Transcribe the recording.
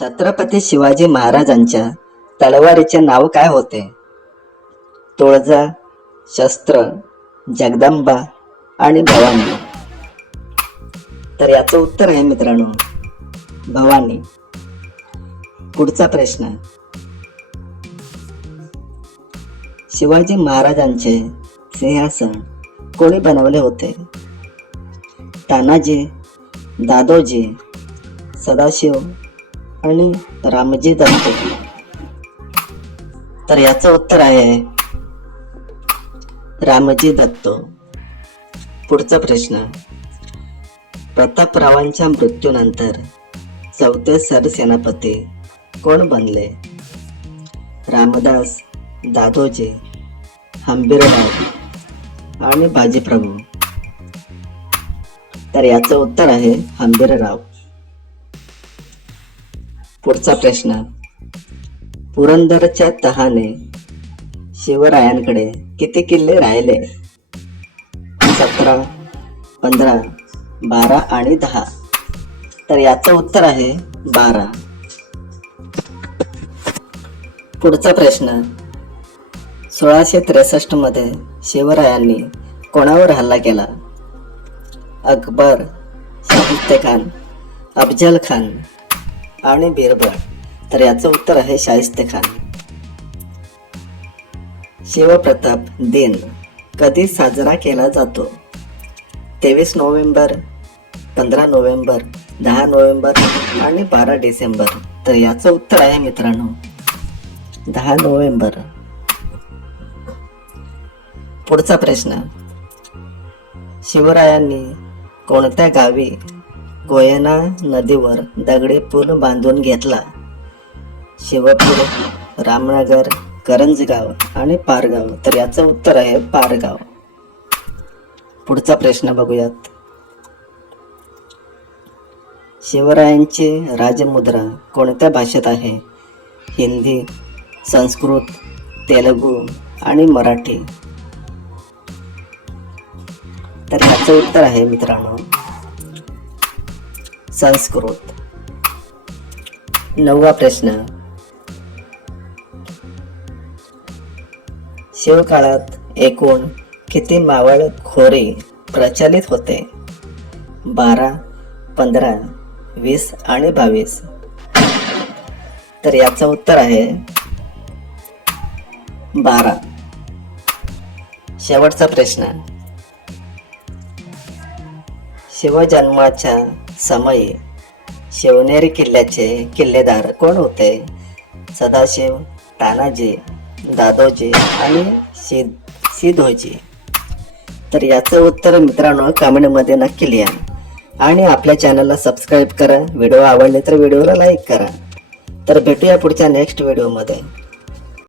छत्रपती शिवाजी महाराजांच्या तलवारीचे नाव काय होते? तुळजा, शस्त्र, जगदंबा आणि भवानी. तर याचं उत्तर आहे मित्रांनो भवानी. पुढचा प्रश्न. शिवाजी महाराजांचे सिंहासन कोणी बनवले होते? तानाजी, दादोजी, सदाशिव आणि रामजी दत्त. तर याचं उत्तर आहे रामजी दत्त. पुढचा प्रश्न. प्रतापरावांच्या मृत्यूनंतर चौथे सरसेनापती कोण बनले? रामदास, दादोजी, हंबीरराव आणि बाजीप्रभू. तर याचं उत्तर आहे हंबीरराव. पुढचा प्रश्न. पुरंदरच्या तहाने शिवरायांकडे किती किल्ले राहिले? 17, 15, 12 आणि 10. तर याचं उत्तर आहे 12. पुढचा प्रश्न. 1663 मध्ये शिवरायांनी कोणावर हल्ला केला? अकबर, शाहिस्तेखान, अफजल खान आणि बिरबल. तर याचं उत्तर आहे शाहिस्तेखान. शिवप्रताप दिन कधी साजरा केला जातो? 23 नोव्हेंबर, 15 नोव्हेंबर, 10 नोव्हेंबर आणि 12 डिसेंबर. तर याचं उत्तर आहे मित्रांनो 10 नोव्हेंबर. पुढचा प्रश्न. शिवरायांनी कोणत्या गावी कोयना नदीवर दगडी पूल बांधून घेतला? शिवपूर, रामनगर, करंजगाव आणि पारगाव. तर याचं उत्तर आहे पारगाव. पुढचा प्रश्न बघूयात. शिवरायांची राजमुद्रा कोणत्या भाषेत आहे? हिंदी, संस्कृत, तेलुगू आणि मराठी. तर याचं उत्तर आहे मित्रांनो संस्कृत. 9वा प्रश्न. शिवकाळात एकूण किती मावळ खोरे प्रचलित होते? 12, 15, 20 आणि 22. तर याचं उत्तर आहे 12. शेवटचा प्रश्न. शिवजन्माच्या समयी शिवनेरी किल्ल्याचे किल्लेदार कोण होते? सदाशिव, तानाजी, दादोजी आणि सिद्धोजी. तर याचं उत्तर मित्रांनो कमेंटमध्ये नक्की लिहा आणि आपल्या चॅनलला सबस्क्राईब करा. व्हिडिओ आवडले तर व्हिडिओला लाईक करा. तर भेटूया पुढच्या नेक्स्ट व्हिडिओमध्ये.